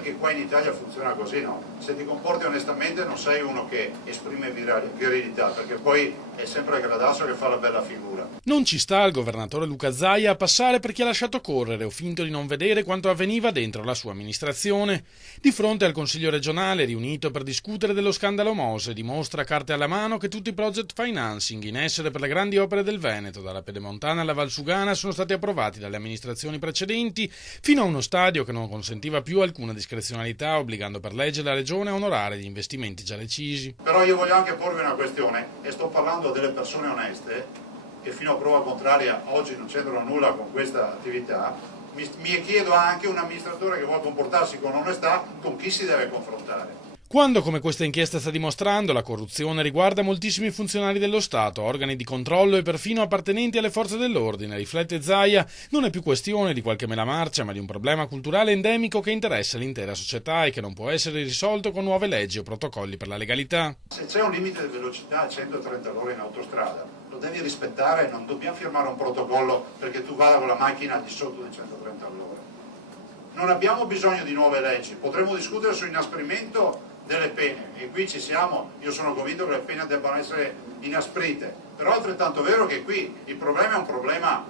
perché qua in Italia funziona così, no? Se ti comporti onestamente non sei uno che esprime virilità, perché poi è sempre Gradasso che fa la bella figura. Non ci sta il governatore Luca Zaia a passare per chi ha lasciato correre o finto di non vedere quanto avveniva dentro la sua amministrazione. Di fronte al Consiglio regionale riunito per discutere dello scandalo Mose, dimostra carte alla mano che tutti i project financing in essere per le grandi opere del Veneto, dalla Pedemontana alla Valsugana, sono stati approvati dalle amministrazioni precedenti, fino a uno stadio che non consentiva più alcuna discrezionalità, obbligando per legge la Regione a onorare gli investimenti già decisi. Però io voglio anche porvi una questione, e sto parlando delle persone oneste, che fino a prova contraria oggi non c'entrano nulla con questa attività. Mi chiedo anche un amministratore che vuole comportarsi con onestà con chi si deve confrontare. Quando, come questa inchiesta sta dimostrando, la corruzione riguarda moltissimi funzionari dello Stato, organi di controllo e perfino appartenenti alle forze dell'ordine, riflette Zaia, non è più questione di qualche mela marcia, ma di un problema culturale endemico che interessa l'intera società e che non può essere risolto con nuove leggi o protocolli per la legalità. Se c'è un limite di velocità a 130 all'ora in autostrada, lo devi rispettare, non dobbiamo firmare un protocollo perché tu vada con la macchina di sotto di 130 all'ora. Non abbiamo bisogno di nuove leggi, potremmo discutere su inasprimento delle pene, e qui ci siamo, io sono convinto che le pene debbano essere inasprite, però è altrettanto vero che qui il problema è un problema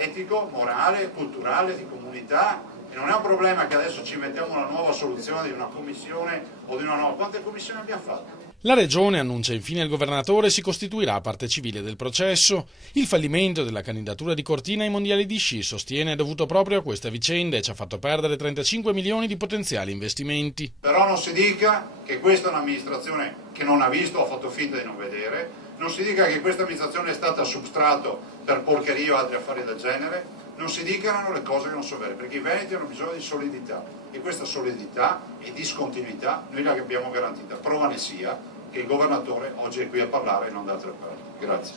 etico, morale, culturale, di comunità, e non è un problema che adesso ci mettiamo una nuova soluzione di una commissione o di una nuova... Quante commissioni abbiamo fatto? La Regione, annuncia infine il governatore, si costituirà parte civile del processo. Il fallimento della candidatura di Cortina ai mondiali di sci, sostiene, è dovuto proprio a questa vicenda e ci ha fatto perdere 35 milioni di potenziali investimenti. Però non si dica che questa è un'amministrazione che non ha visto o ha fatto finta di non vedere, non si dica che questa amministrazione è stata substrato per porcherie o altri affari del genere, non si dicano le cose che non sono vere, perché i veneti hanno bisogno di solidità e questa solidità e discontinuità noi l'abbiamo garantita. Prova ne sia che il governatore oggi è qui a parlare e non da altre parti. Grazie.